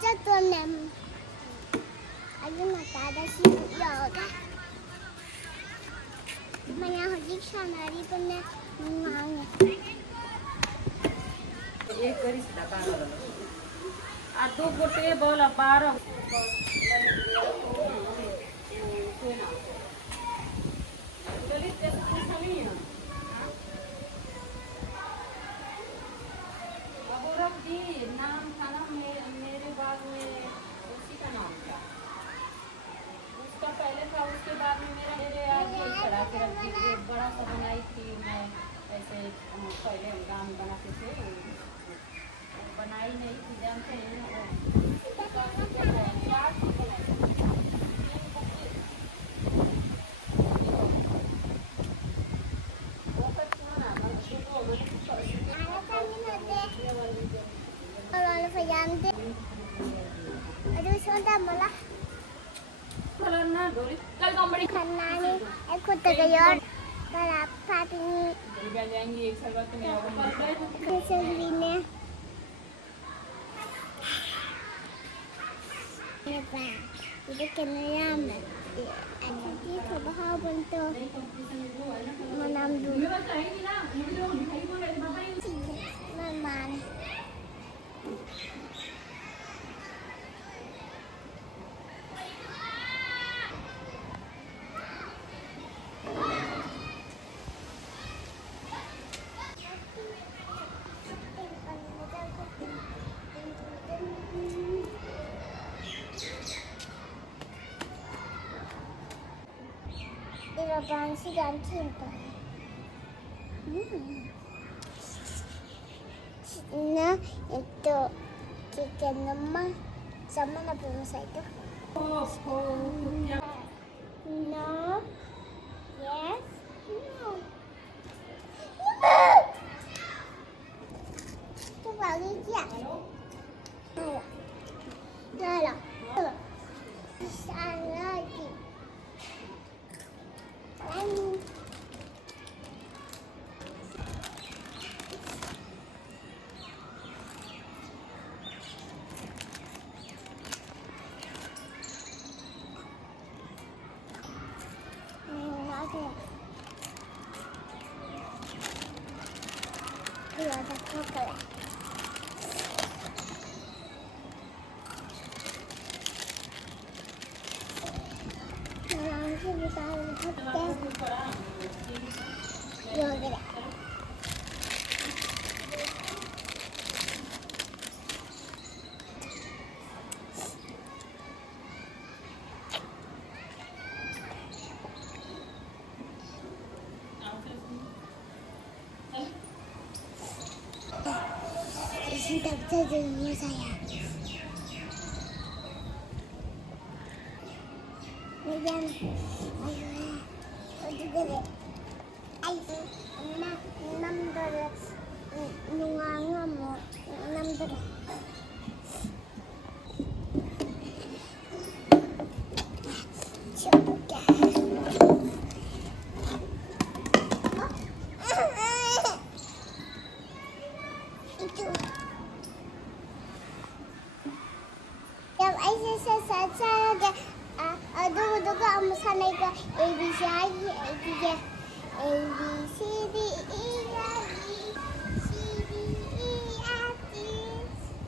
진짜 좋네. 아주 나다 시끄러워. Maya hoji shanari panne nungang. एक करी सीधा काम करो आ दो गोटे बोल 12 ललित जैसे कुछ नहीं है अबूरब जी नाम था ना मेरे बाग में उसी का नाम था उसका पहले था उसके बाद में मेरे आगे चढ़ा के रख दी बड़ा सा बनाई थी मैं ऐसे पहले गाँव बनाते थे बनाई नहीं थी जानते हैं Aduh, sudah malah. Kalau na dori, kalau kamu beri Karena ini aku tergiur berapa ini jadi janji एक साल बाद तो मेरा keselnya. Ya Pak, itu kenapa? Ada di bawah bentuk menam dulu. Memang. Apaan sih ganti itu? Nah, itu chicken lemah sama nabi Musa itu. No. Yes. No. Itu bagi dia. Nala. Bisa lagi. Iya, ada coklat. Langsung kita lihat ya udah. Cinta bisa dengan saya. Megan, ayo juga deh. Ayo, enam belas, nungang mau 16. Aduh, kamu sana ke ABC aja, A B C D E F G C D E F G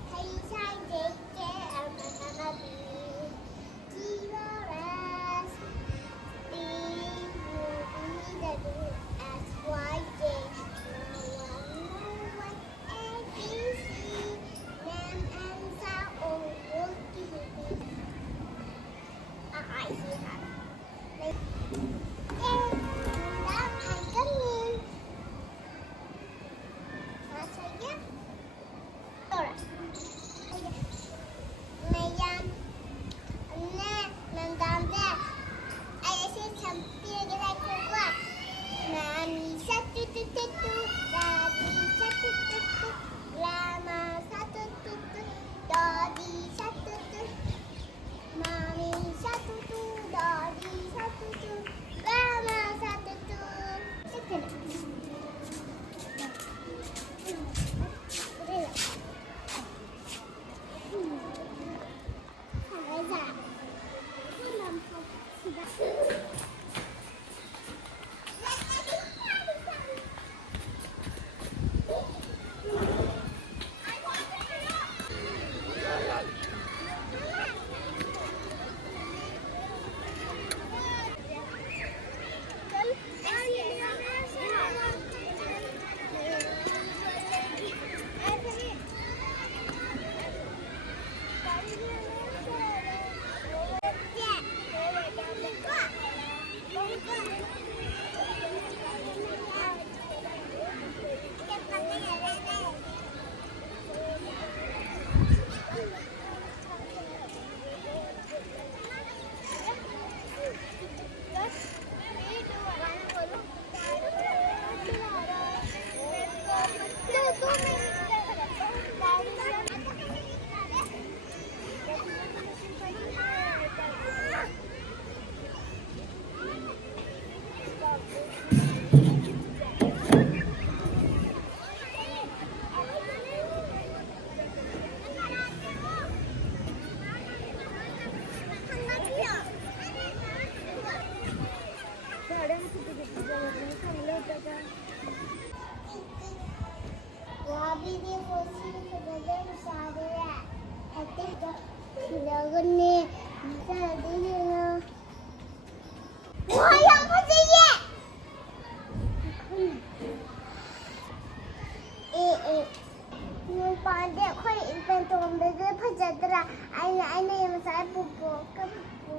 H I J K L M N O P Q R S T U V W X Y Z. A B C M N O O P I see her. Abi de fosil kadar müsaade. Hatta da silahını müsaade ediyor. Vay yapacağım. Yung pande ko invento ng bebe pa jadra. Ay na yung masarap po po. Kapag po.